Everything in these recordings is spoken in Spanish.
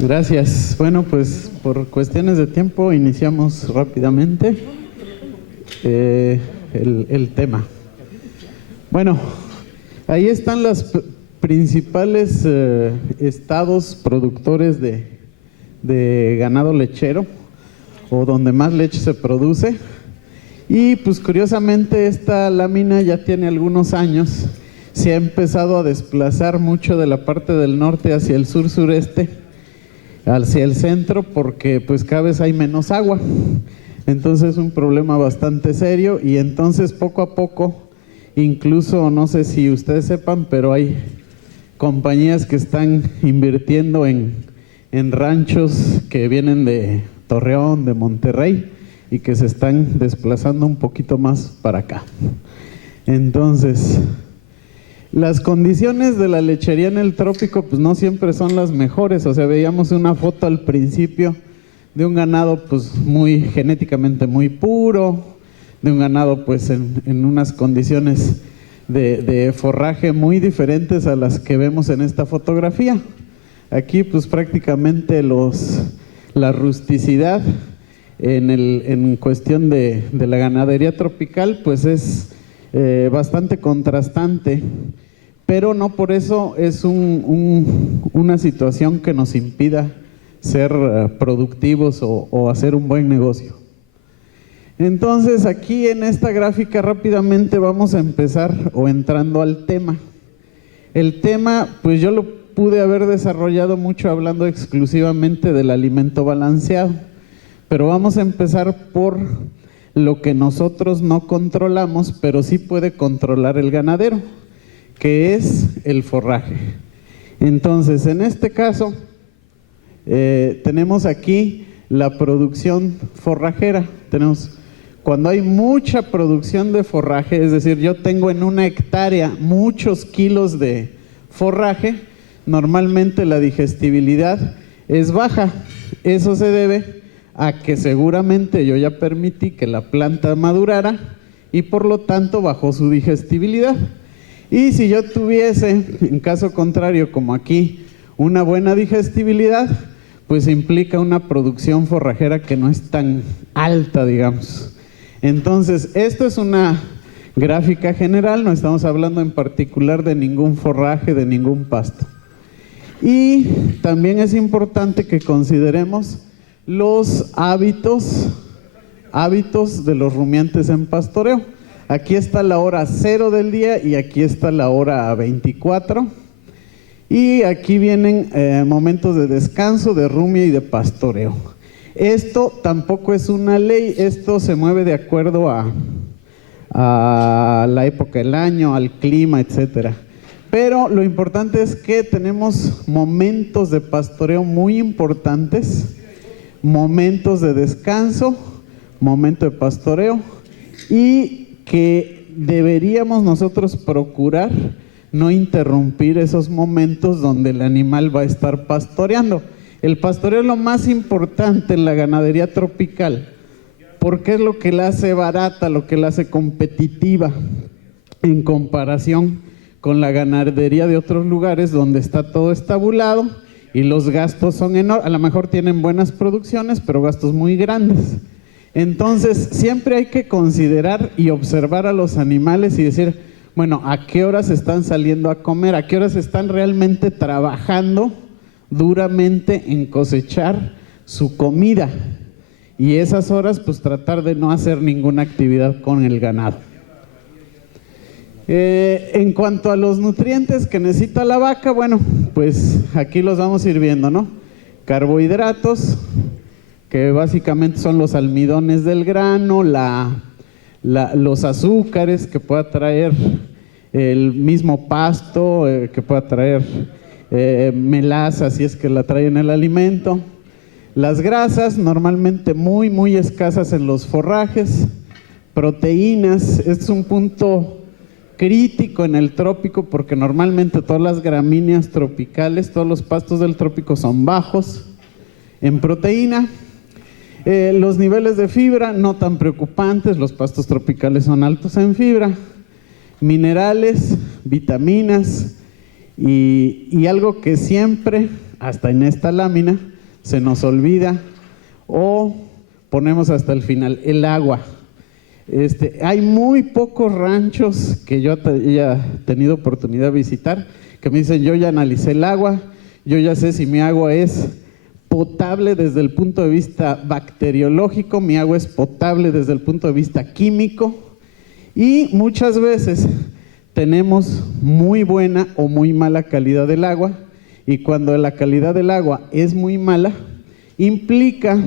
Gracias. Bueno, pues por cuestiones de tiempo iniciamos rápidamente el tema. Bueno, ahí están los principales estados productores de ganado lechero, o donde más leche se produce. Y pues curiosamente esta lámina ya tiene algunos años, se ha empezado a desplazar mucho de la parte del norte hacia el sur-sureste, hacia el centro, porque pues cada vez hay menos agua. Entonces es un problema bastante serio, y entonces poco a poco, incluso no sé si ustedes sepan, pero hay compañías que están invirtiendo en ranchos que vienen de Torreón, de Monterrey, y que se están desplazando un poquito más para acá. Entonces, las condiciones de la lechería en el trópico pues no siempre son las mejores. O sea, veíamos una foto al principio de un ganado pues genéticamente muy puro, de un ganado pues en unas condiciones de forraje muy diferentes a las que vemos en esta fotografía. Aquí pues prácticamente la rusticidad en cuestión de la ganadería tropical pues es bastante contrastante, pero no por eso es una situación que nos impida ser productivos o hacer un buen negocio. Entonces aquí en esta gráfica rápidamente vamos a empezar entrando al tema. El tema pues yo lo pude haber desarrollado mucho hablando exclusivamente del alimento balanceado, pero vamos a empezar por lo que nosotros no controlamos, pero sí puede controlar el ganadero, que es el forraje. Entonces, en este caso, tenemos aquí la producción forrajera. Cuando hay mucha producción de forraje, es decir, yo tengo en una hectárea muchos kilos de forraje, normalmente la digestibilidad es baja. Eso se debe a que seguramente yo ya permití que la planta madurara y por lo tanto bajó su digestibilidad. Y si yo tuviese, en caso contrario, como aquí, una buena digestibilidad, pues implica una producción forrajera que no es tan alta, digamos. Entonces, esto es una gráfica general, no estamos hablando en particular de ningún forraje, de ningún pasto. Y también es importante que consideremos los hábitos de los rumiantes en pastoreo. Aquí está la hora 0 del día y aquí está la hora 24. Y aquí vienen momentos de descanso, de rumia y de pastoreo. Esto tampoco es una ley, esto se mueve de acuerdo a la época del año, al clima, etcétera. Pero lo importante es que tenemos momentos de pastoreo muy importantes, momentos de descanso, momento de pastoreo, y que deberíamos nosotros procurar no interrumpir esos momentos donde el animal va a estar pastoreando. El pastoreo es lo más importante en la ganadería tropical, porque es lo que la hace barata, lo que la hace competitiva en comparación con la ganadería de otros lugares donde está todo estabulado y los gastos son enormes. A lo mejor tienen buenas producciones, pero gastos muy grandes. Entonces, siempre hay que considerar y observar a los animales y decir, bueno, ¿a qué horas están saliendo a comer? ¿A qué horas están realmente trabajando duramente en cosechar su comida? Y esas horas, pues tratar de no hacer ninguna actividad con el ganado. En cuanto a los nutrientes que necesita la vaca, bueno, pues aquí los vamos a ir viendo, ¿no? Carbohidratos, que básicamente son los almidones del grano, los azúcares que pueda traer el mismo pasto, que pueda traer melaza si es que la trae en el alimento. Las grasas, normalmente muy escasas en los forrajes. Proteínas, este es un punto crítico en el trópico porque normalmente todas las gramíneas tropicales, todos los pastos del trópico son bajos en proteína. Los niveles de fibra no tan preocupantes, los pastos tropicales son altos en fibra. Minerales, vitaminas y algo que siempre hasta en esta lámina, se nos olvida o ponemos hasta el final el agua. Hay muy pocos ranchos que yo haya tenido oportunidad de visitar que me dicen: yo ya analicé el agua, yo ya sé si mi agua es potable desde el punto de vista bacteriológico, mi agua es potable desde el punto de vista químico. Y muchas veces tenemos muy buena o muy mala calidad del agua, y cuando la calidad del agua es muy mala, implica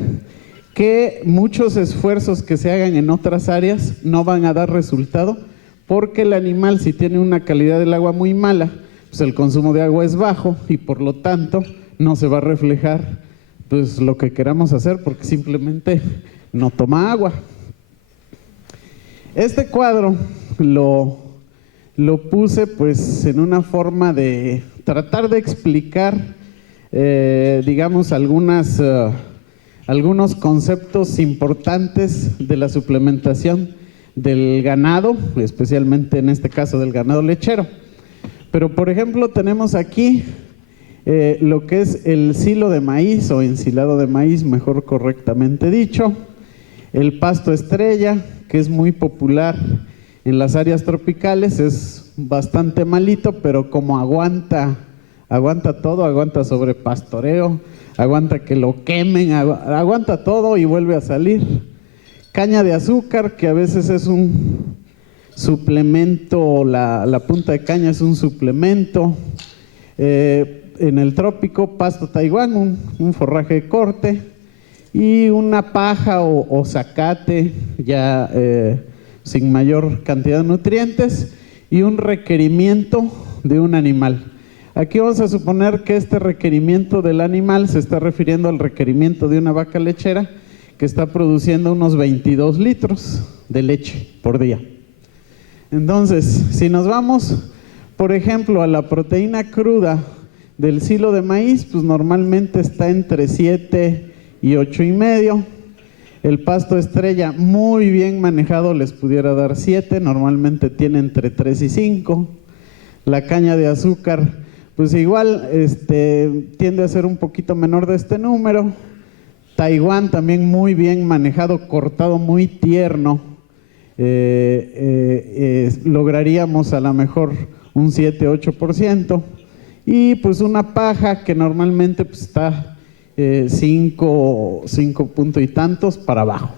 que muchos esfuerzos que se hagan en otras áreas no van a dar resultado, porque el animal, si tiene una calidad del agua muy mala, pues el consumo de agua es bajo y por lo tanto no se va a reflejar pues lo que queramos hacer, porque simplemente no toma agua. Este cuadro lo puse pues en una forma de tratar de explicar digamos algunos conceptos importantes de la suplementación del ganado, especialmente en este caso del ganado lechero. Pero por ejemplo tenemos aquí lo que es el silo de maíz o ensilado de maíz, mejor correctamente dicho, el pasto estrella, que es muy popular en las áreas tropicales, es bastante malito, pero como aguanta todo, aguanta sobrepastoreo, aguanta que lo quemen, aguanta todo y vuelve a salir. Caña de azúcar, que a veces es un suplemento, la punta de caña es un suplemento. En el trópico, pasto Taiwán, un forraje de corte, y una paja o zacate ya sin mayor cantidad de nutrientes, y un requerimiento de un animal. Aquí vamos a suponer que este requerimiento del animal se está refiriendo al requerimiento de una vaca lechera que está produciendo unos 22 litros de leche por día. Entonces, si nos vamos, por ejemplo, a la proteína cruda del silo de maíz, pues normalmente está entre 7 y 8,5. El pasto estrella, muy bien manejado, les pudiera dar 7, normalmente tiene entre 3 y 5. La caña de azúcar, pues igual tiende a ser un poquito menor de este número. Taiwán también muy bien manejado, cortado muy tierno, lograríamos a lo mejor un 7-8%. Y pues una paja que normalmente pues está 5 punto y tantos para abajo.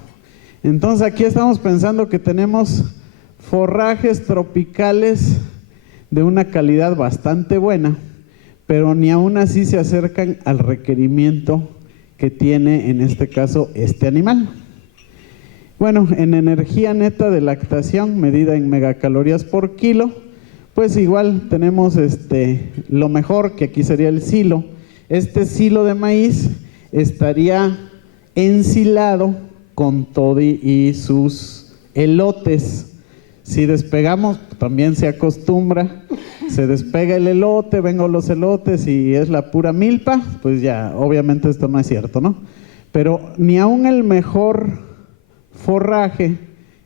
Entonces aquí estamos pensando que tenemos forrajes tropicales de una calidad bastante buena, pero ni aún así se acercan al requerimiento que tiene en este caso este animal. Bueno, en energía neta de lactación medida en megacalorías por kilo, pues igual tenemos lo mejor, que aquí sería el silo. Este silo de maíz estaría ensilado con todo y sus elotes. Si despegamos, también se acostumbra, se despega el elote, vengo los elotes y es la pura milpa, pues ya, obviamente esto no es cierto, ¿no? Pero ni aún el mejor forraje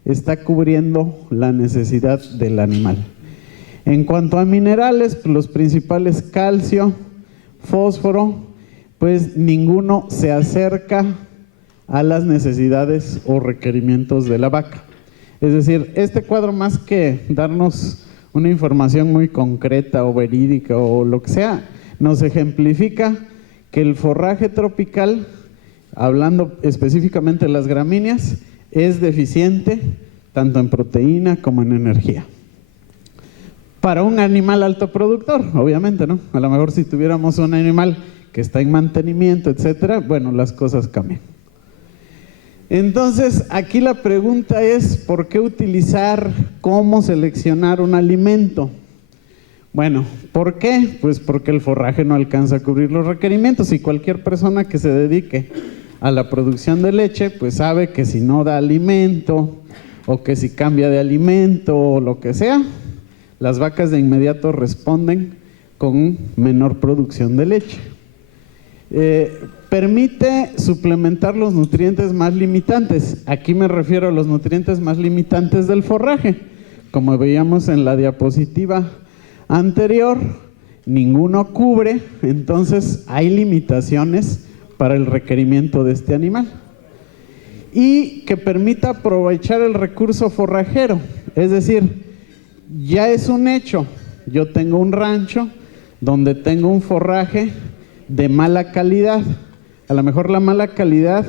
está cubriendo la necesidad del animal. En cuanto a minerales, pues los principales: calcio, fósforo, pues ninguno se acerca a las necesidades o requerimientos de la vaca. Es decir, este cuadro, más que darnos una información muy concreta o verídica o lo que sea, nos ejemplifica que el forraje tropical, hablando específicamente de las gramíneas, es deficiente tanto en proteína como en energía. Para un animal alto productor, obviamente, ¿no? A lo mejor si tuviéramos un animal que está en mantenimiento, etcétera, bueno, las cosas cambian. Entonces, aquí la pregunta es: ¿por qué utilizar, cómo seleccionar un alimento? Bueno, ¿por qué? Pues porque el forraje no alcanza a cubrir los requerimientos, y cualquier persona que se dedique a la producción de leche, pues sabe que si no da alimento, o que si cambia de alimento, o lo que sea, las vacas de inmediato responden con menor producción de leche. Permite suplementar los nutrientes más limitantes. Aquí me refiero a los nutrientes más limitantes del forraje. Como veíamos en la diapositiva anterior, ninguno cubre, entonces hay limitaciones para el requerimiento de este animal. Y que permita aprovechar el recurso forrajero, es decir, ya es un hecho, yo tengo un rancho donde tengo un forraje de mala calidad. A lo mejor la mala calidad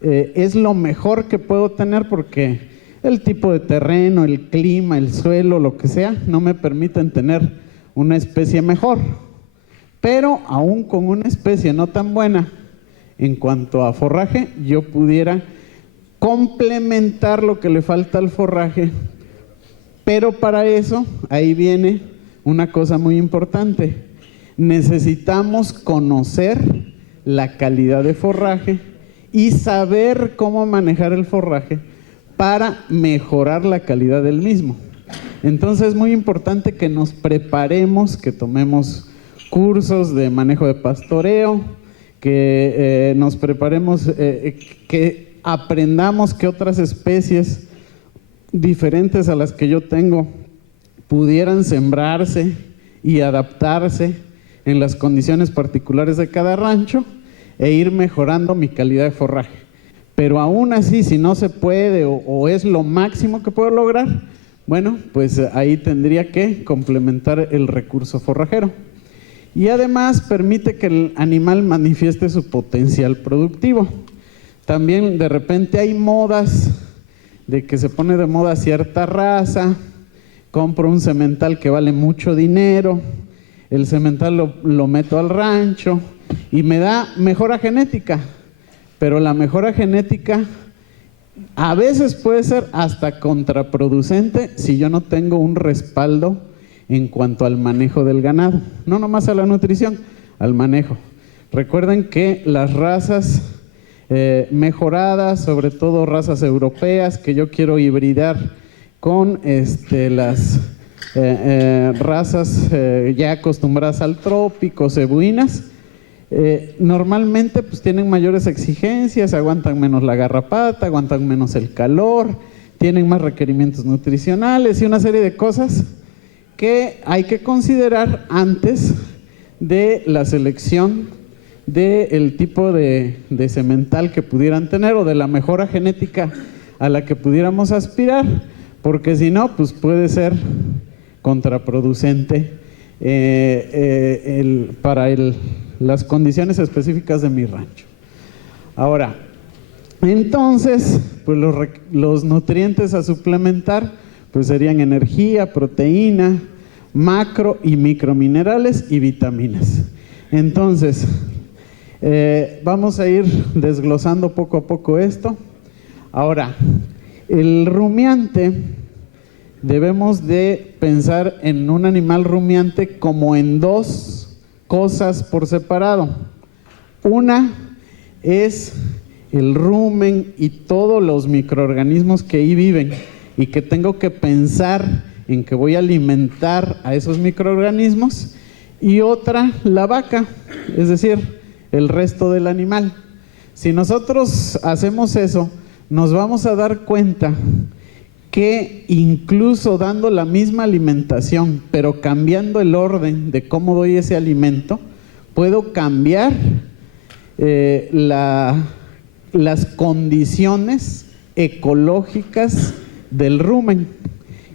es lo mejor que puedo tener porque el tipo de terreno, el clima, el suelo, lo que sea, no me permiten tener una especie mejor. Pero aún con una especie no tan buena en cuanto a forraje, yo pudiera complementar lo que le falta al forraje. Pero para eso, ahí viene una cosa muy importante. Necesitamos conocer la calidad de forraje y saber cómo manejar el forraje para mejorar la calidad del mismo. Entonces es muy importante que nos preparemos, que tomemos cursos de manejo de pastoreo, que nos preparemos, que aprendamos que otras especies diferentes a las que yo tengo pudieran sembrarse y adaptarse en las condiciones particulares de cada rancho e ir mejorando mi calidad de forraje. Pero aún así, si no se puede o es lo máximo que puedo lograr, bueno, pues ahí tendría que complementar el recurso forrajero. Y además permite que el animal manifieste su potencial productivo. También de repente hay modas de que se pone de moda cierta raza, compro un semental que vale mucho dinero, el semental lo meto al rancho y me da mejora genética, pero la mejora genética a veces puede ser hasta contraproducente si yo no tengo un respaldo en cuanto al manejo del ganado, no nomás a la nutrición, al manejo. Recuerden que las razas mejoradas, sobre todo razas europeas, que yo quiero hibridar con las razas ya acostumbradas al trópico, cebuinas, normalmente pues tienen mayores exigencias, aguantan menos la garrapata, aguantan menos el calor, tienen más requerimientos nutricionales y una serie de cosas que hay que considerar antes de la selección del tipo de semental que pudieran tener o de la mejora genética a la que pudiéramos aspirar, porque si no, pues puede ser contraproducente para las condiciones específicas de mi rancho. Ahora, entonces, pues los nutrientes a suplementar pues serían energía, proteína, macro y microminerales y vitaminas. Entonces, vamos a ir desglosando poco a poco esto. Ahora, el rumiante, debemos de pensar en un animal rumiante como en dos cosas por separado. Una es el rumen y todos los microorganismos que ahí viven y que tengo que pensar en que voy a alimentar a esos microorganismos, y otra, la vaca, es decir, el resto del animal. Si nosotros hacemos eso, nos vamos a dar cuenta que incluso dando la misma alimentación, pero cambiando el orden de cómo doy ese alimento, puedo cambiar las condiciones ecológicas del rumen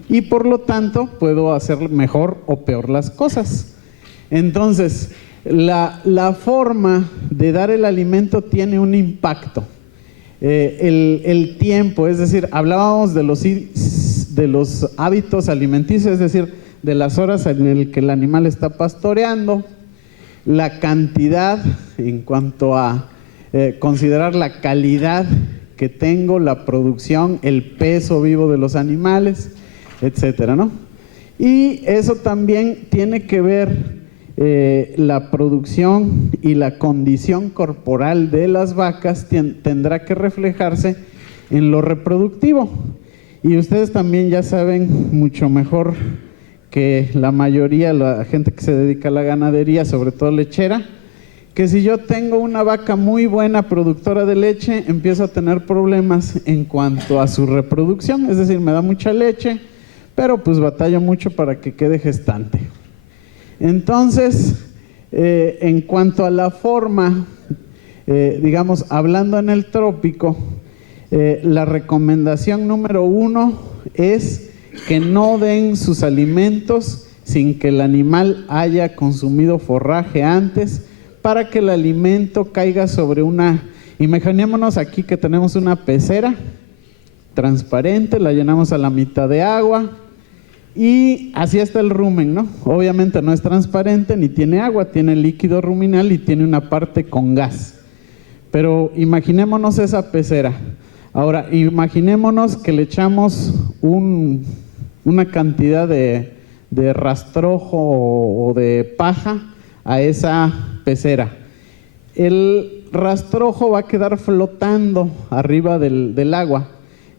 y por lo tanto puedo hacer mejor o peor las cosas. Entonces, la forma de dar el alimento tiene un impacto. El tiempo, es decir, hablábamos de los hábitos alimenticios, es decir, de las horas en el que el animal está pastoreando, la cantidad en cuanto a considerar la calidad que tengo, la producción, el peso vivo de los animales, etcétera, ¿no? Y eso también tiene que ver la producción y la condición corporal de las vacas tendrá que reflejarse en lo reproductivo. Y ustedes también ya saben mucho mejor que la mayoría, la gente que se dedica a la ganadería, sobre todo lechera, que si yo tengo una vaca muy buena productora de leche, empiezo a tener problemas en cuanto a su reproducción, es decir, me da mucha leche, pero pues batallo mucho para que quede gestante. Entonces, en cuanto a la forma, digamos, hablando en el trópico, la recomendación número 1 es que no den sus alimentos sin que el animal haya consumido forraje antes, para que el alimento caiga sobre una... Imaginémonos aquí que tenemos una pecera transparente, la llenamos a la mitad de agua y así está el rumen, ¿no? Obviamente no es transparente ni tiene agua, tiene líquido ruminal y tiene una parte con gas. Pero imaginémonos esa pecera. Ahora, imaginémonos que le echamos una cantidad de rastrojo o de paja a esa pecera. El rastrojo va a quedar flotando arriba del agua.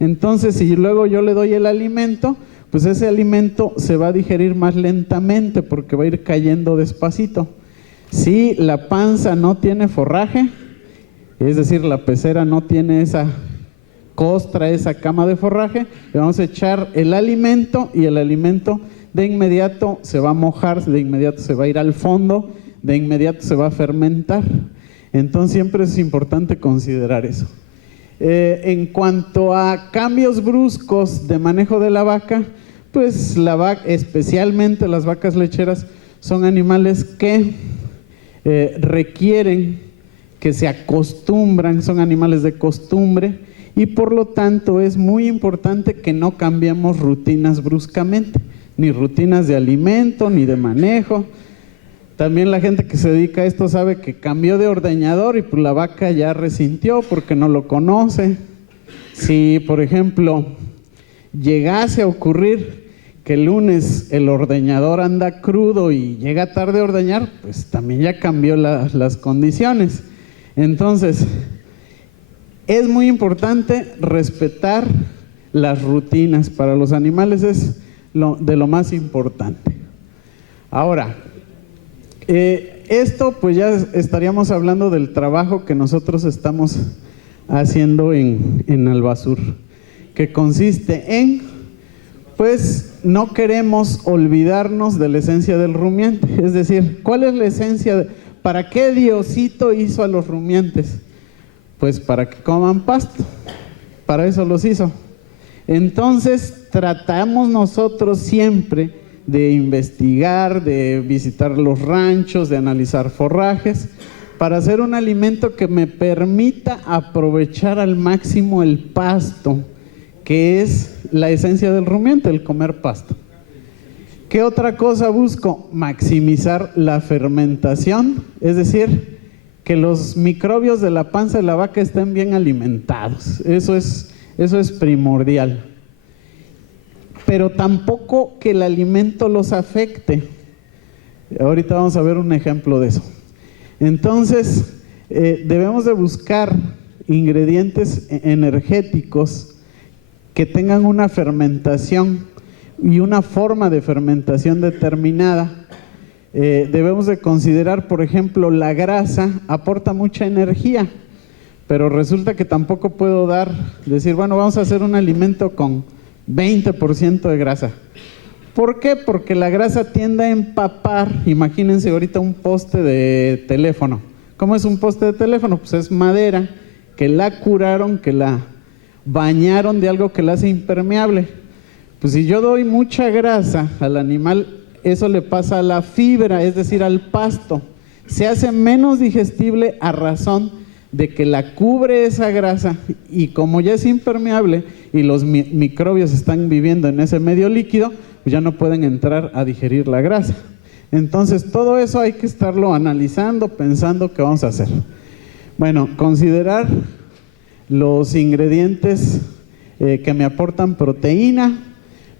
Entonces, si luego yo le doy el alimento, pues ese alimento se va a digerir más lentamente porque va a ir cayendo despacito. Si la panza no tiene forraje, es decir, la pecera no tiene esa costra, esa cama de forraje, le vamos a echar el alimento y el alimento de inmediato se va a mojar, de inmediato se va a ir al fondo, de inmediato se va a fermentar. Entonces siempre es importante considerar eso. En cuanto a cambios bruscos de manejo de la vaca, pues la vaca, especialmente las vacas lecheras, son animales que requieren que se acostumbran, son animales de costumbre y por lo tanto es muy importante que no cambiemos rutinas bruscamente, ni rutinas de alimento, ni de manejo. También la gente que se dedica a esto sabe que cambió de ordeñador y pues la vaca ya resintió porque no lo conoce. Si, por ejemplo, llegase a ocurrir que el lunes el ordeñador anda crudo y llega tarde a ordeñar, pues también ya cambió las condiciones. Entonces, es muy importante respetar las rutinas. Para los animales es de lo más importante. Ahora, esto pues ya estaríamos hablando del trabajo que nosotros estamos haciendo en Albasur, que consiste en, pues no queremos olvidarnos de la esencia del rumiante. Es decir, ¿cuál es la esencia? ¿Para qué Diosito hizo a los rumiantes? Pues para que coman pasto, para eso los hizo. Entonces tratamos nosotros siempre de investigar, de visitar los ranchos, de analizar forrajes, para hacer un alimento que me permita aprovechar al máximo el pasto, que es la esencia del rumiante, el comer pasto. ¿Qué otra cosa busco? Maximizar la fermentación, es decir, que los microbios de la panza de la vaca estén bien alimentados. Eso es primordial. Pero tampoco que el alimento los afecte. Ahorita vamos a ver un ejemplo de eso. Entonces, debemos de buscar ingredientes energéticos que tengan una fermentación y una forma de fermentación determinada. Debemos de considerar, por ejemplo, la grasa aporta mucha energía, pero resulta que tampoco puedo decir, bueno, vamos a hacer un alimento con 20% de grasa. ¿Por qué? Porque la grasa tiende a empapar. Imagínense ahorita un poste de teléfono. ¿Cómo es un poste de teléfono? Pues es madera que la curaron, que la bañaron de algo que la hace impermeable. Pues si yo doy mucha grasa al animal, eso le pasa a la fibra, es decir, al pasto. Se hace menos digestible a razón de que la cubre esa grasa y como ya es impermeable y los microbios están viviendo en ese medio líquido, pues ya no pueden entrar a digerir la grasa. Entonces todo eso hay que estarlo analizando, pensando qué vamos a hacer. Bueno, considerar los ingredientes que me aportan proteína.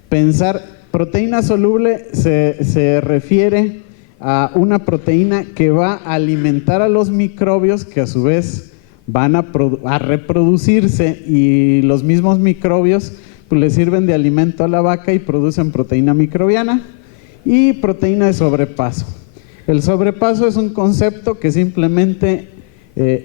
Pensar, proteína soluble se refiere a una proteína que va a alimentar a los microbios que a su vez van a reproducirse y los mismos microbios pues le sirven de alimento a la vaca y producen proteína microbiana y proteína de sobrepaso. El sobrepaso es un concepto que simplemente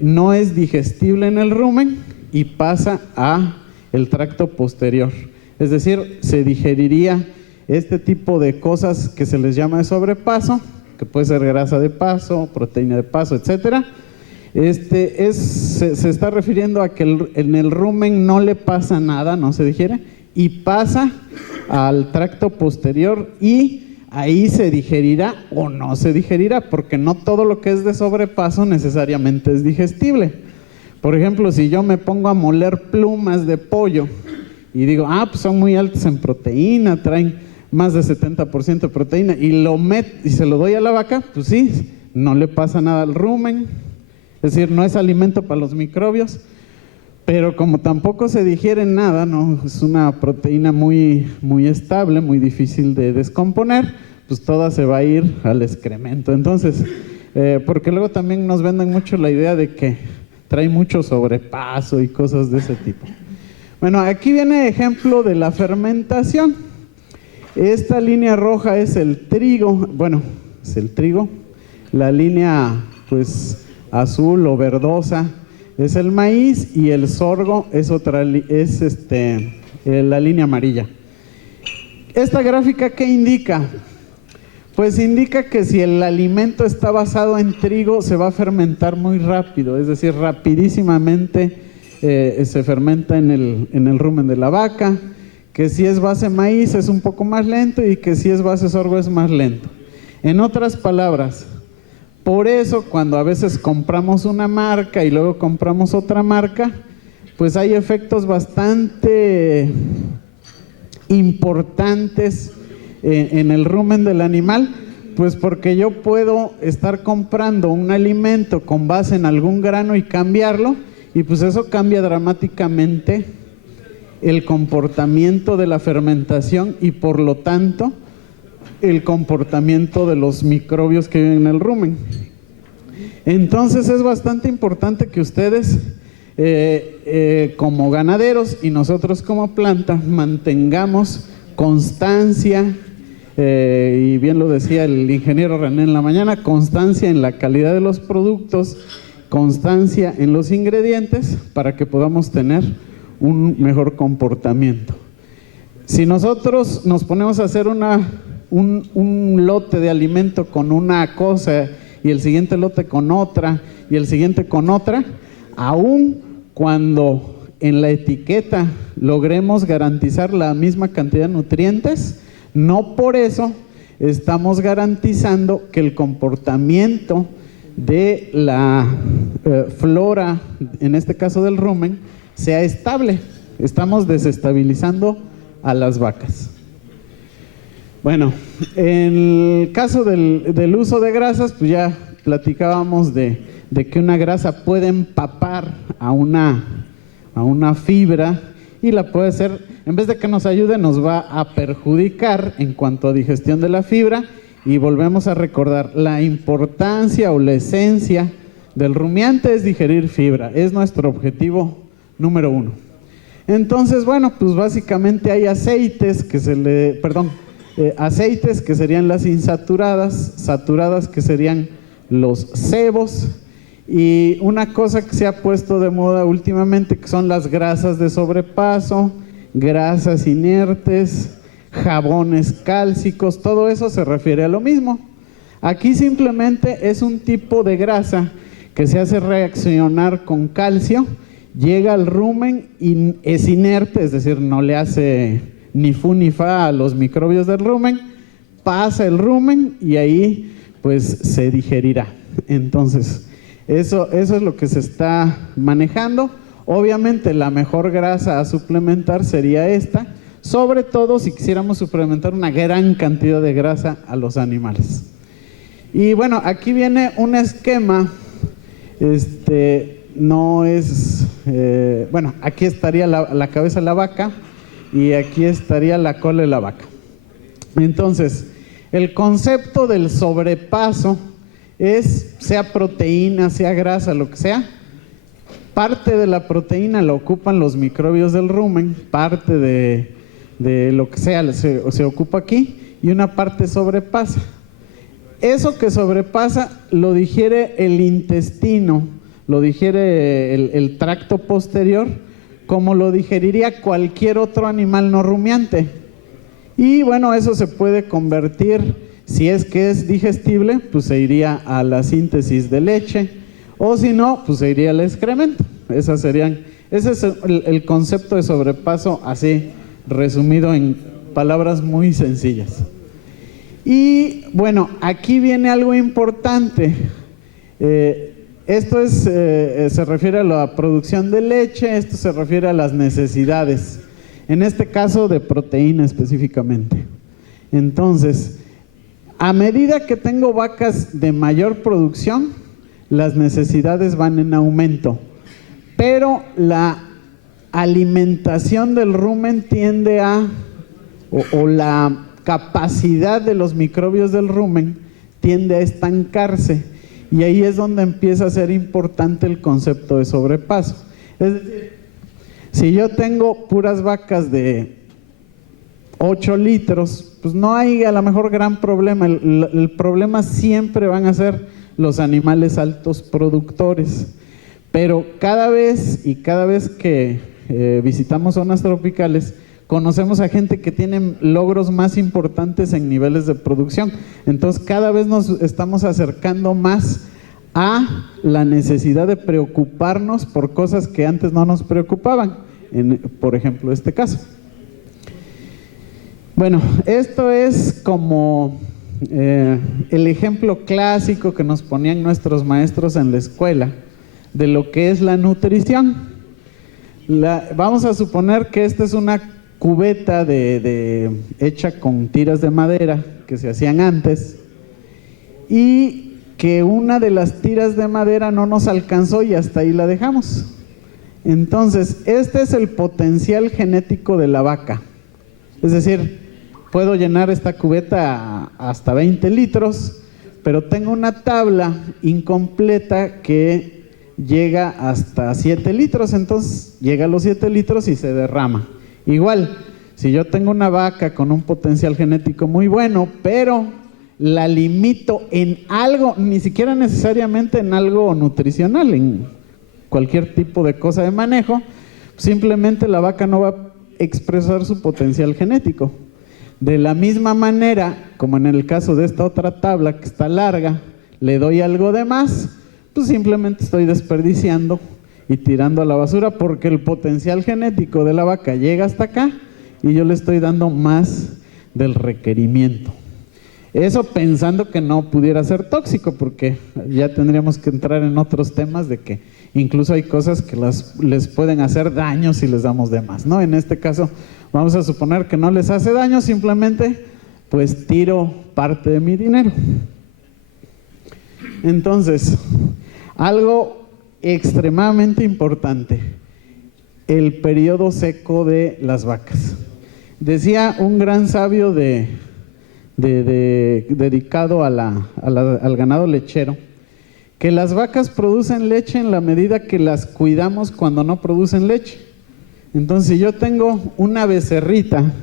no es digestible en el rumen y pasa a el tracto posterior, es decir, se digeriría este tipo de cosas que se les llama de sobrepaso que puede ser grasa de paso, proteína de paso, etcétera. Se está refiriendo a que en el rumen no le pasa nada, no se digiere, y pasa al tracto posterior y ahí se digerirá o no se digerirá, porque no todo lo que es de sobrepaso necesariamente es digestible. Por ejemplo, si yo me pongo a moler plumas de pollo y digo, pues son muy altas en proteína, traen más de 70% de proteína, y se lo doy a la vaca, pues sí, no le pasa nada al rumen, es decir, no es alimento para los microbios, pero como tampoco se digiere nada, ¿no? Es una proteína muy, muy estable, muy difícil de descomponer, pues toda se va a ir al excremento. Entonces, porque luego también nos venden mucho la idea de que trae mucho sobrepaso y cosas de ese tipo. Bueno, aquí viene ejemplo de la fermentación. Esta línea roja es el trigo, bueno, es el trigo. La línea, pues, azul o verdosa es el maíz, y el sorgo es la línea amarilla. Esta gráfica, ¿qué indica? Pues indica que si el alimento está basado en trigo, se va a fermentar muy rápido, es decir, rapidísimamente se fermenta en el rumen de la vaca, que si es base maíz es un poco más lento, y que si es base sorgo es más lento. En otras palabras, por eso cuando a veces compramos una marca y luego compramos otra marca, pues hay efectos bastante importantes en el rumen del animal, pues porque yo puedo estar comprando un alimento con base en algún grano y cambiarlo, y pues eso cambia dramáticamente el comportamiento de la fermentación y por lo tanto el comportamiento de los microbios que viven en el rumen. Entonces es bastante importante que ustedes como ganaderos y nosotros como planta mantengamos constancia, y bien lo decía el ingeniero René en la mañana, constancia en la calidad de los productos, constancia en los ingredientes, para que podamos tener un mejor comportamiento. Si nosotros nos ponemos a hacer un lote de alimento con una cosa y el siguiente lote con otra y el siguiente con otra, aun cuando en la etiqueta logremos garantizar la misma cantidad de nutrientes, no por eso estamos garantizando que el comportamiento de la flora, en este caso del rumen, sea estable. Estamos desestabilizando a las vacas. Bueno, en el caso del uso de grasas, pues ya platicábamos de que una grasa puede empapar a una fibra y la puede hacer, en vez de que nos ayude, nos va a perjudicar en cuanto a digestión de la fibra. Y volvemos a recordar, la importancia o la esencia del rumiante es digerir fibra, es nuestro objetivo número 1. Entonces, bueno, pues básicamente hay aceites que aceites que serían las insaturadas, saturadas que serían los sebos, y una cosa que se ha puesto de moda últimamente que son las grasas de sobrepaso, grasas inertes, jabones cálcicos, todo eso se refiere a lo mismo. Aquí simplemente es un tipo de grasa que se hace reaccionar con calcio, llega al rumen y es inerte, es decir, no le hace ni fu ni fa a los microbios del rumen, pasa el rumen y ahí pues se digerirá. Entonces, eso es lo que se está manejando. Obviamente la mejor grasa a suplementar sería esta, sobre todo si quisiéramos suplementar una gran cantidad de grasa a los animales. Y bueno, aquí viene un esquema, no es, bueno, aquí estaría la cabeza de la vaca y aquí estaría la cola de la vaca. Entonces, el concepto del sobrepaso es, sea proteína, sea grasa, lo que sea, parte de la proteína la ocupan los microbios del rumen, parte de lo que sea se ocupa aquí, y una parte sobrepasa. Eso que sobrepasa lo digiere el intestino, lo digiere el tracto posterior, como lo digeriría cualquier otro animal no rumiante. Y bueno, eso se puede convertir Si es que es digestible, pues se iría a la síntesis de leche, o si no, pues se iría al excremento. Ese es el concepto de sobrepaso, así resumido en palabras muy sencillas. Y bueno, aquí viene algo importante. Esto se refiere a la producción de leche, esto se refiere a las necesidades, en este caso de proteína específicamente. Entonces, a medida que tengo vacas de mayor producción, las necesidades van en aumento, pero la alimentación del rumen tiende o la capacidad de los microbios del rumen tiende a estancarse, y ahí es donde empieza a ser importante el concepto de sobrepaso. Es decir, si yo tengo puras vacas de 8 litros, pues no hay a lo mejor gran problema. El problema siempre van a ser los animales altos productores. Pero cada vez que visitamos zonas tropicales, conocemos a gente que tiene logros más importantes en niveles de producción. Entonces cada vez nos estamos acercando más a la necesidad de preocuparnos por cosas que antes no nos preocupaban, por ejemplo este caso. Bueno, esto es como el ejemplo clásico que nos ponían nuestros maestros en la escuela de lo que es la nutrición. Vamos a suponer que esta es una cubeta hecha con tiras de madera que se hacían antes, y que una de las tiras de madera no nos alcanzó y hasta ahí la dejamos. Entonces, este es el potencial genético de la vaca. Es decir, puedo llenar esta cubeta hasta 20 litros, pero tengo una tabla incompleta que llega hasta 7 litros, entonces llega a los 7 litros y se derrama. Igual, si yo tengo una vaca con un potencial genético muy bueno, pero la limito en algo, ni siquiera necesariamente en algo nutricional, en cualquier tipo de cosa de manejo, simplemente la vaca no va a expresar su potencial genético. De la misma manera, como en el caso de esta otra tabla que está larga, le doy algo de más, pues simplemente estoy desperdiciando y tirando a la basura, porque el potencial genético de la vaca llega hasta acá y yo le estoy dando más del requerimiento. Eso pensando que no pudiera ser tóxico, porque ya tendríamos que entrar en otros temas de que incluso hay cosas que les pueden hacer daño si les damos de más, ¿no? En este caso vamos a suponer que no les hace daño, simplemente pues tiro parte de mi dinero. Entonces, algo extremadamente importante, el periodo seco de las vacas. Decía un gran sabio dedicado al ganado lechero, que las vacas producen leche en la medida que las cuidamos cuando no producen leche. Entonces, si yo tengo una becerrita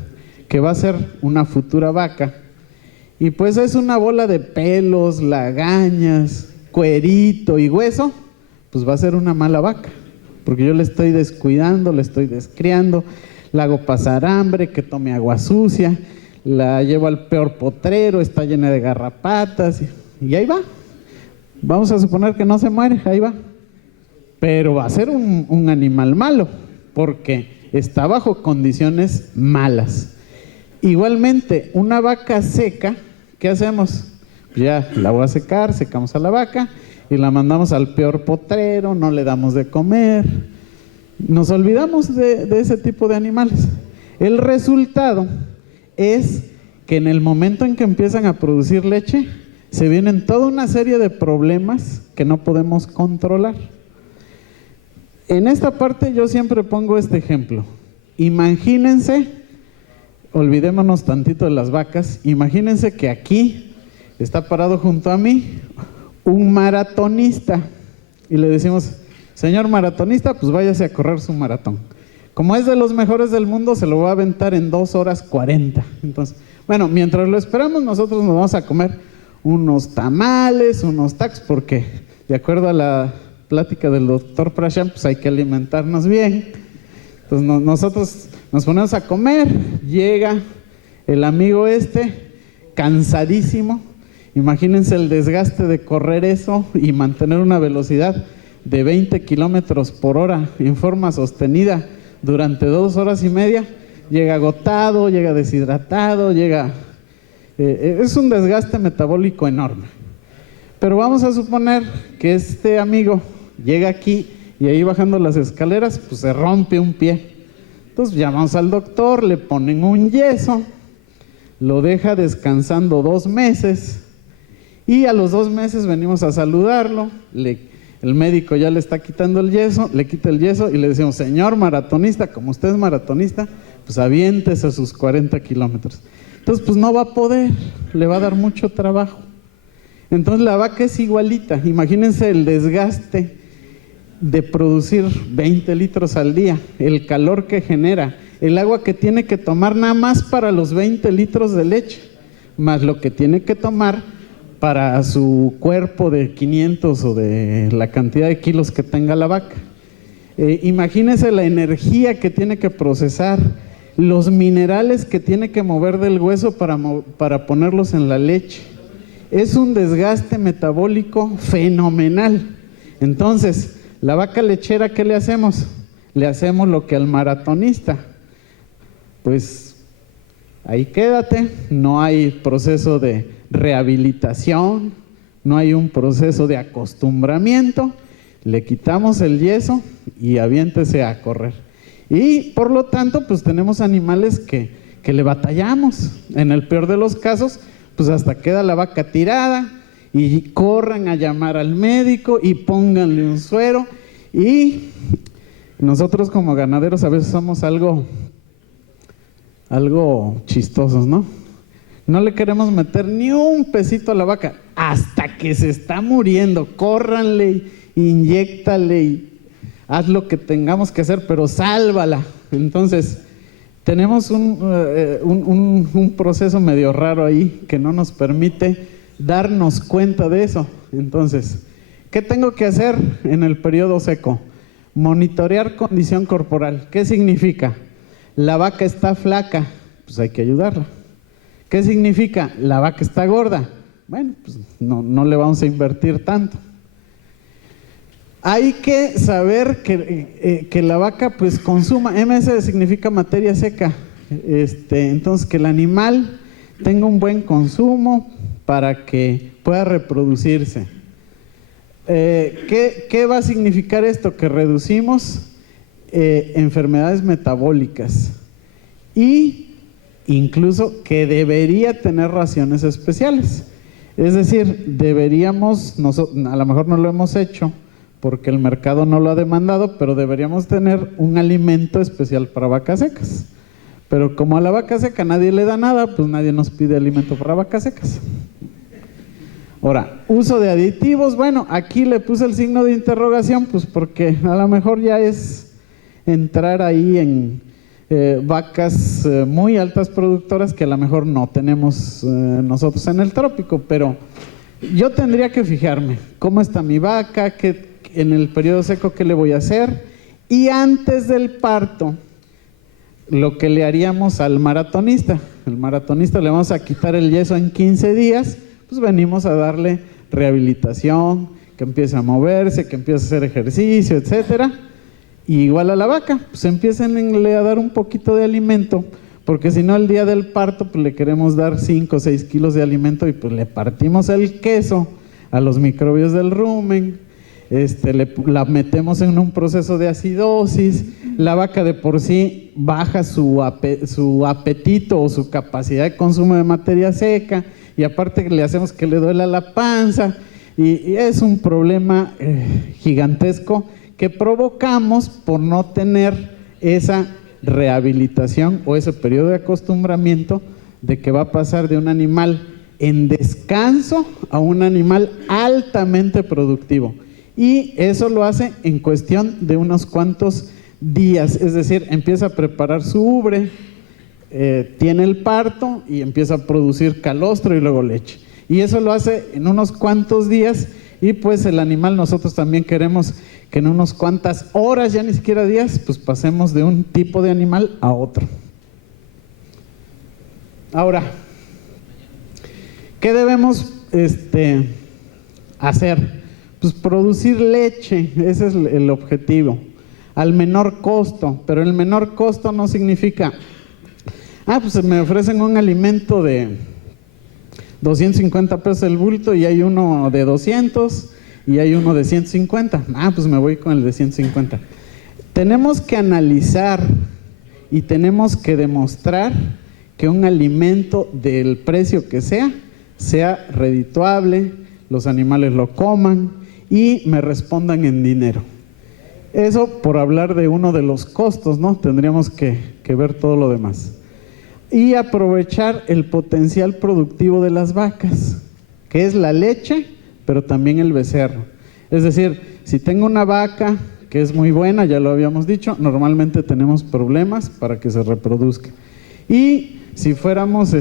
que va a ser una futura vaca, y pues es una bola de pelos, lagañas, cuerito y hueso, pues va a ser una mala vaca, porque yo le estoy descuidando, le estoy descriando, la hago pasar hambre, que tome agua sucia, la llevo al peor potrero, está llena de garrapatas, y ahí va. Vamos a suponer que no se muere, ahí va. Pero va a ser un animal malo, porque está bajo condiciones malas. Igualmente, una vaca seca, ¿qué hacemos? Ya la voy a secar, secamos a la vaca y la mandamos al peor potrero, no le damos de comer. Nos olvidamos de ese tipo de animales. El resultado es que en el momento en que empiezan a producir leche, se vienen toda una serie de problemas que no podemos controlar. En esta parte yo siempre pongo este ejemplo. Imagínense, olvidémonos tantito de las vacas, imagínense que aquí está parado junto a mí un maratonista y le decimos: señor maratonista, pues váyase a correr su maratón. Como es de los mejores del mundo, se lo va a aventar en 2 horas 40. Entonces, bueno, mientras lo esperamos, nosotros nos vamos a comer unos tamales, unos tacos, porque de acuerdo a la plática del doctor Prashant, pues hay que alimentarnos bien. Entonces nosotros nos ponemos a comer, llega el amigo cansadísimo. Imagínense el desgaste de correr eso y mantener una velocidad de 20 kilómetros por hora en forma sostenida durante 2 horas y media. Llega agotado, llega deshidratado, es un desgaste metabólico enorme. Pero vamos a suponer que este amigo llega aquí y ahí bajando las escaleras, pues se rompe un pie. Entonces llamamos al doctor, le ponen un yeso, lo deja descansando 2 meses y a los 2 meses venimos a saludarlo, el médico ya le está quitando el yeso, le quita el yeso y le decimos: señor maratonista, como usted es maratonista, pues aviéntese a sus 40 kilómetros. Entonces pues no va a poder, le va a dar mucho trabajo. Entonces la vaca es igualita, imagínense el desgaste de producir 20 litros al día, el calor que genera, el agua que tiene que tomar nada más para los 20 litros de leche, más lo que tiene que tomar para su cuerpo de 500 o de la cantidad de kilos que tenga la vaca. Imagínense la energía que tiene que procesar, los minerales que tiene que mover del hueso para ponerlos en la leche. Es un desgaste metabólico fenomenal. Entonces, la vaca lechera, ¿qué le hacemos? Le hacemos lo que al maratonista. Pues ahí quédate, no hay proceso de rehabilitación, no hay un proceso de acostumbramiento, le quitamos el yeso y aviéntese a correr. Y por lo tanto, pues tenemos animales que le batallamos. En el peor de los casos, pues hasta queda la vaca tirada y corran a llamar al médico y pónganle un suero. Y nosotros como ganaderos a veces somos algo chistosos, ¿no? No le queremos meter ni un pesito a la vaca hasta que se está muriendo. Córranle, inyéctale y haz lo que tengamos que hacer, pero sálvala. Entonces, tenemos un proceso medio raro ahí que no nos permite darnos cuenta de eso. Entonces, ¿qué tengo que hacer en el periodo seco? Monitorear condición corporal. ¿Qué significa? La vaca está flaca, pues hay que ayudarla. ¿Qué significa? La vaca está gorda. Bueno, pues no le vamos a invertir tanto. Hay que saber que la vaca pues consuma, MS significa materia seca, entonces que el animal tenga un buen consumo para que pueda reproducirse. ¿Qué va a significar esto? Que reducimos enfermedades metabólicas y incluso que debería tener raciones especiales. Es decir, deberíamos, a lo mejor no lo hemos hecho porque el mercado no lo ha demandado, pero deberíamos tener un alimento especial para vacas secas. Pero como a la vaca seca nadie le da nada, pues nadie nos pide alimento para vacas secas. Ahora, uso de aditivos, bueno, aquí le puse el signo de interrogación, pues porque a lo mejor ya es entrar ahí en vacas muy altas productoras que a lo mejor no tenemos nosotros en el trópico, pero yo tendría que fijarme cómo está mi vaca, en el periodo seco qué le voy a hacer, y antes del parto lo que le haríamos al maratonista. El maratonista le vamos a quitar el yeso en 15 días, pues venimos a darle rehabilitación, que empiece a moverse, que empiece a hacer ejercicio, etcétera. Y igual a la vaca, pues empiecenle a dar un poquito de alimento, porque si no el día del parto pues le queremos dar 5 o 6 kilos de alimento y pues le partimos el queso a los microbios del rumen, la metemos en un proceso de acidosis, la vaca de por sí baja su apetito o su capacidad de consumo de materia seca, y aparte le hacemos que le duela la panza, y es un problema gigantesco que provocamos por no tener esa rehabilitación o ese periodo de acostumbramiento de que va a pasar de un animal en descanso a un animal altamente productivo. Y eso lo hace en cuestión de unos cuantos días, es decir, empieza a preparar su ubre, tiene el parto y empieza a producir calostro y luego leche. Y eso lo hace en unos cuantos días, y pues el animal, nosotros también queremos que en unos cuantas horas, ya ni siquiera días, pues pasemos de un tipo de animal a otro. Ahora, ¿Qué debemos hacer? Pues producir leche, ese es el objetivo, al menor costo, pero el menor costo no significa, pues me ofrecen un alimento de 250 pesos el bulto y hay uno de 200 y hay uno de 150, pues me voy con el de 150. Tenemos que analizar y tenemos que demostrar que un alimento del precio que sea redituable, los animales lo coman y me respondan en dinero. Eso por hablar de uno de los costos, ¿no? Tendríamos que ver todo lo demás. Y aprovechar el potencial productivo de las vacas, que es la leche, pero también el becerro. Es decir, si tengo una vaca que es muy buena, ya lo habíamos dicho, normalmente tenemos problemas para que se reproduzca. Y si fuéramos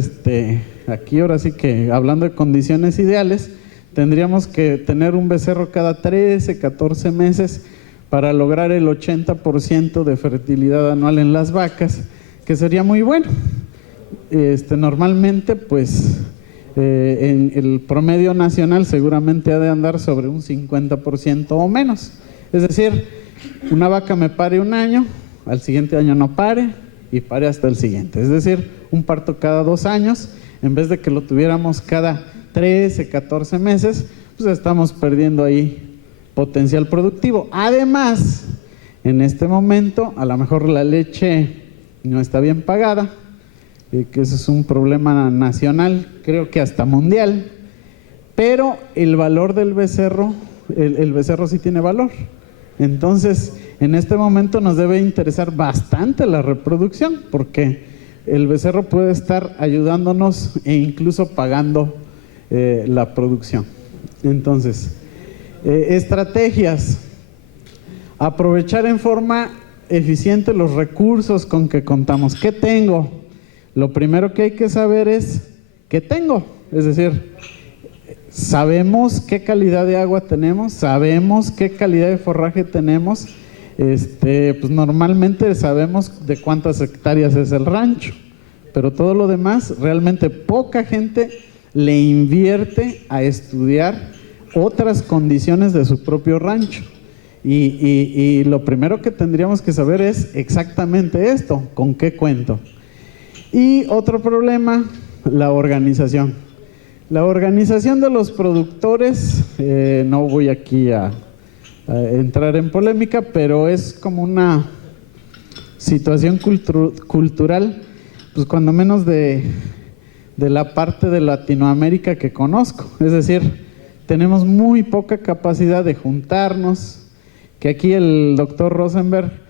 aquí ahora sí que hablando de condiciones ideales, tendríamos que tener un becerro cada 13, 14 meses para lograr el 80% de fertilidad anual en las vacas, que sería muy bueno. Normalmente, pues, en el promedio nacional seguramente ha de andar sobre un 50% o menos. Es decir, una vaca me pare un año, al siguiente año no pare y pare hasta el siguiente. Es decir, un parto cada 2 años, en vez de que lo tuviéramos cada 13, 14 meses, pues estamos perdiendo ahí potencial productivo. Además, en este momento, a lo mejor la leche no está bien pagada, que ese es un problema nacional, creo que hasta mundial, pero el valor del becerro, el becerro sí tiene valor. Entonces, en este momento nos debe interesar bastante la reproducción, porque el becerro puede estar ayudándonos e incluso pagando la producción. Entonces, estrategias: aprovechar en forma eficiente los recursos con que contamos. ¿Qué tengo? Lo primero que hay que saber es ¿qué tengo? Es decir, sabemos qué calidad de agua tenemos, sabemos qué calidad de forraje tenemos, pues normalmente sabemos de cuántas hectáreas es el rancho, pero todo lo demás, realmente poca gente le invierte a estudiar otras condiciones de su propio rancho. Y lo primero que tendríamos que saber es exactamente esto, ¿con qué cuento? Y otro problema, la organización. La organización de los productores, no voy aquí a entrar en polémica, pero es como una situación cultural, pues cuando menos de la parte de Latinoamérica que conozco. Es decir, tenemos muy poca capacidad de juntarnos, que aquí el doctor Rosenberg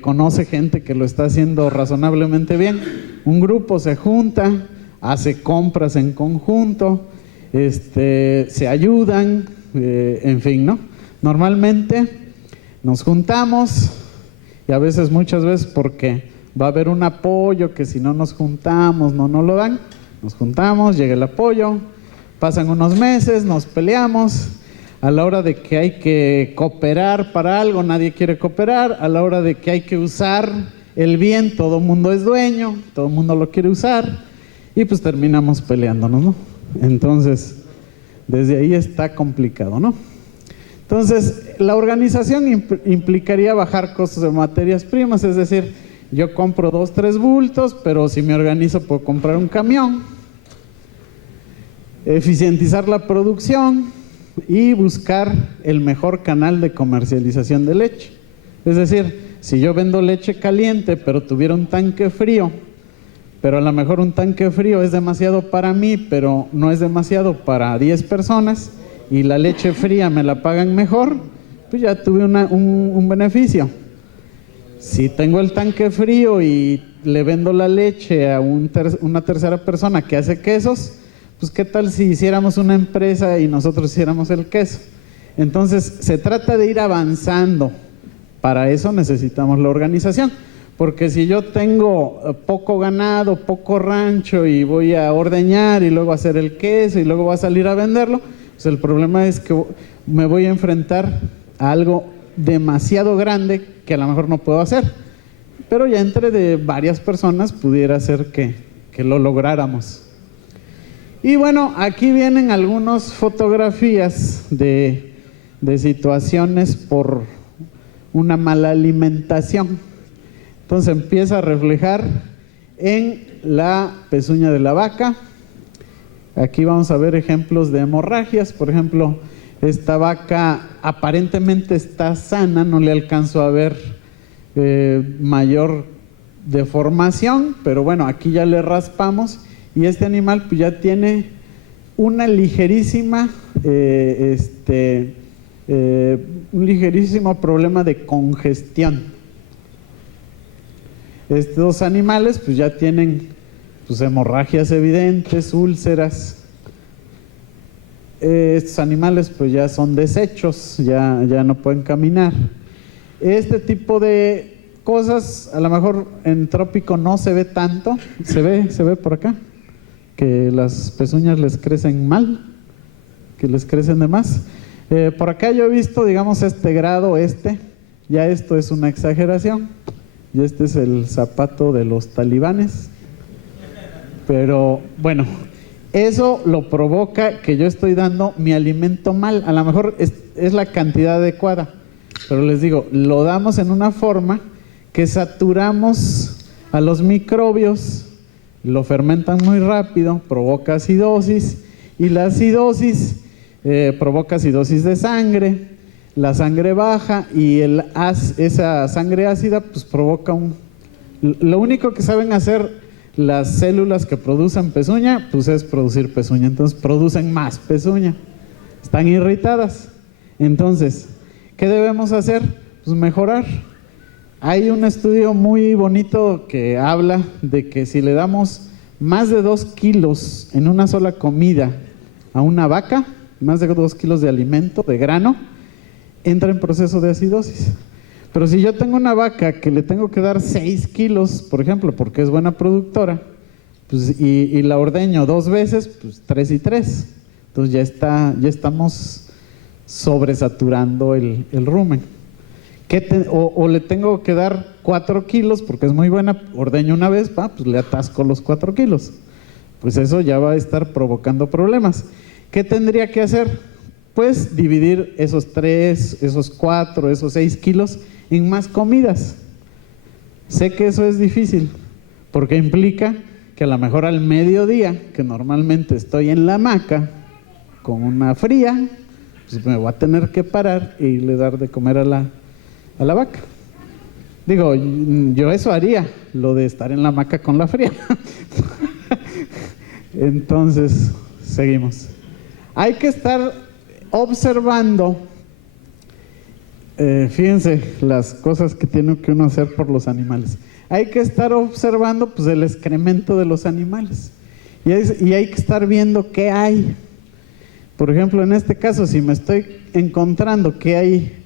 conoce gente que lo está haciendo razonablemente bien. Un grupo se junta, hace compras en conjunto, se ayudan, en fin, ¿no? Normalmente nos juntamos y a veces, muchas veces, porque va a haber un apoyo que si no nos juntamos no nos lo dan. Nos juntamos, llega el apoyo, pasan unos meses, nos peleamos. A la hora de que hay que cooperar para algo, nadie quiere cooperar. A la hora de que hay que usar el bien, todo el mundo es dueño, todo el mundo lo quiere usar y pues terminamos peleándonos, ¿no? Entonces, desde ahí está complicado, ¿no? Entonces, la organización implicaría bajar costos de materias primas, es decir, yo compro 2, 3 bultos, pero si me organizo puedo comprar un camión. Eficientizar la producción y buscar el mejor canal de comercialización de leche. Es decir, si yo vendo leche caliente pero tuviera un tanque frío, pero a lo mejor un tanque frío es demasiado para mí, pero no es demasiado para 10 personas, y la leche fría me la pagan mejor, pues ya tuve un beneficio. Si tengo el tanque frío y le vendo la leche a una tercera persona que hace quesos, pues qué tal si hiciéramos una empresa y nosotros hiciéramos el queso. Entonces se trata de ir avanzando. Para eso necesitamos la organización, porque si yo tengo poco ganado, poco rancho y voy a ordeñar y luego a hacer el queso y luego voy a salir a venderlo, pues el problema es que me voy a enfrentar a algo demasiado grande que a lo mejor no puedo hacer, pero ya entre de varias personas pudiera ser que lo lográramos. Y bueno, aquí vienen algunas fotografías de situaciones por una mala alimentación. Entonces empieza a reflejar en la pezuña de la vaca. Aquí vamos a ver ejemplos de hemorragias. Por ejemplo, esta vaca aparentemente está sana, no le alcanzo a ver mayor deformación, pero bueno, aquí ya le raspamos y este animal pues ya tiene una ligerísima un ligerísimo problema de congestión. Estos animales pues ya tienen pues hemorragias evidentes, úlceras. Estos animales pues ya son desechos, ya no pueden caminar. Este tipo de cosas a lo mejor en trópico no se ve tanto, se ve por acá, que las pezuñas les crecen mal, que les crecen de más. Por acá yo he visto, digamos, este grado, ya esto es una exageración, y este es el zapato de los talibanes, pero bueno, eso lo provoca que yo estoy dando mi alimento mal. A lo mejor es la cantidad adecuada, pero les digo, lo damos en una forma que saturamos a los microbios, lo fermentan muy rápido, provoca acidosis, y la acidosis provoca acidosis de sangre, la sangre baja y esa sangre ácida pues provoca lo único que saben hacer las células que producen pezuña pues es producir pezuña, entonces producen más pezuña, están irritadas. Entonces, ¿qué debemos hacer? Pues mejorar. Hay un estudio muy bonito que habla de que si le damos más de 2 kilos en una sola comida a una vaca, más de 2 kilos de alimento, de grano, entra en proceso de acidosis. Pero si yo tengo una vaca que le tengo que dar 6 kilos, por ejemplo, porque es buena productora, pues, y la ordeño 2 veces, pues 3 y 3. Entonces ya estamos sobresaturando el rumen. O le tengo que dar 4 kilos porque es muy buena, ordeño una vez, pues le atasco los 4 kilos. Pues eso ya va a estar provocando problemas. ¿Qué tendría que hacer? Pues dividir esos 3, esos 4, esos 6 kilos en más comidas. Sé que eso es difícil, porque implica que a lo mejor al mediodía, que normalmente estoy en la hamaca con una fría, pues me voy a tener que parar y le dar de comer a la vaca. Digo, yo eso haría, lo de estar en la hamaca con la fría. Entonces, seguimos. Hay que estar observando, fíjense las cosas que tiene que uno hacer por los animales. Hay que estar observando pues el excremento de los animales y hay que estar viendo qué hay. Por ejemplo, en este caso, si me estoy encontrando que hay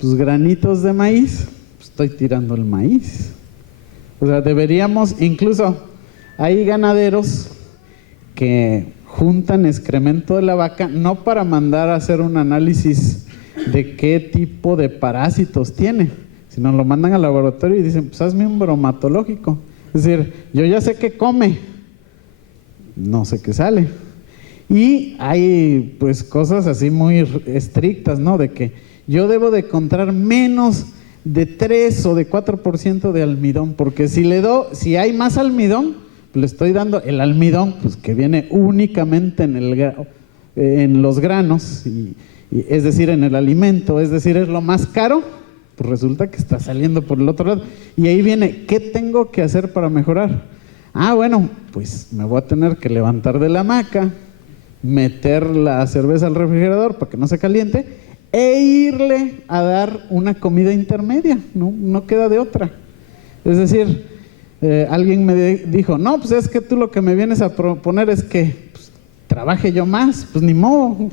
pues granitos de maíz, pues estoy tirando el maíz. O sea, deberíamos, incluso hay ganaderos que juntan excremento de la vaca no para mandar a hacer un análisis de qué tipo de parásitos tiene, sino lo mandan al laboratorio y dicen, pues hazme un bromatológico. Es decir, yo ya sé qué come, no sé qué sale. Y hay pues cosas así muy estrictas, ¿no? De que yo debo de encontrar menos de 3 o de 4% de almidón, porque si hay más almidón, le estoy dando el almidón pues que viene únicamente en los granos, y es decir, en el alimento, es decir, es lo más caro, pues resulta que está saliendo por el otro lado. Y ahí viene, ¿qué tengo que hacer para mejorar? Bueno, pues me voy a tener que levantar de la hamaca, meter la cerveza al refrigerador para que no se caliente e irle a dar una comida intermedia, no queda de otra. Es decir, alguien me dijo, no, pues es que tú lo que me vienes a proponer es que pues, trabaje yo más, pues ni modo,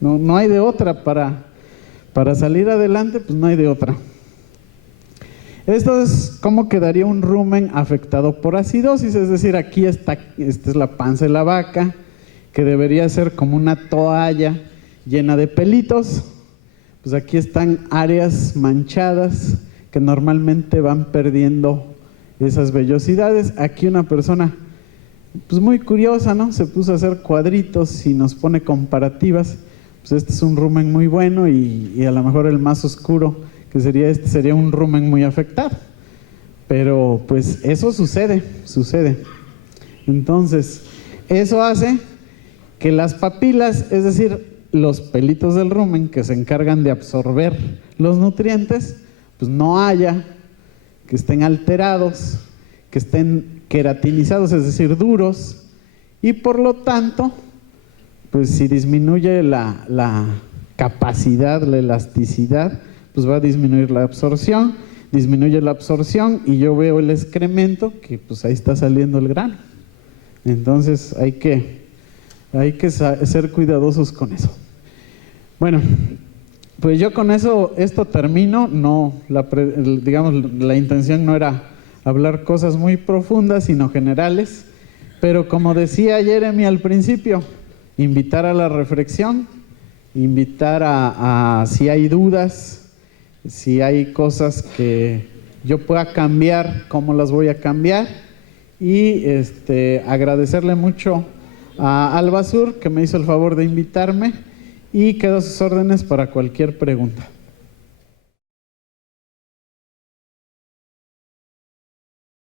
no hay de otra, para salir adelante, pues no hay de otra. Esto es cómo quedaría un rumen afectado por acidosis, es decir, aquí esta es la panza de la vaca, que debería ser como una toalla llena de pelitos. Pues aquí están áreas manchadas que normalmente van perdiendo esas vellosidades. Aquí una persona pues muy curiosa, ¿no? Se puso a hacer cuadritos y nos pone comparativas. Pues este es un rumen muy bueno y a lo mejor el más oscuro, que sería este, sería un rumen muy afectado. Pero pues eso sucede. Entonces, eso hace que las papilas, es decir, los pelitos del rumen que se encargan de absorber los nutrientes, pues no haya, que estén alterados, que estén queratinizados, es decir, duros, y por lo tanto, pues si disminuye la capacidad, la elasticidad, pues va a disminuir la absorción, disminuye la absorción y yo veo el excremento que pues ahí está saliendo el grano. Entonces hay que ser cuidadosos con eso. Bueno, pues yo con esto termino. No, digamos, la intención no era hablar cosas muy profundas, sino generales. Pero como decía Jeremy al principio, invitar a la reflexión, invitar a si hay dudas, si hay cosas que yo pueda cambiar, cómo las voy a cambiar. Y agradecerle mucho a Albasur, que me hizo el favor de invitarme, y quedo a sus órdenes para cualquier pregunta.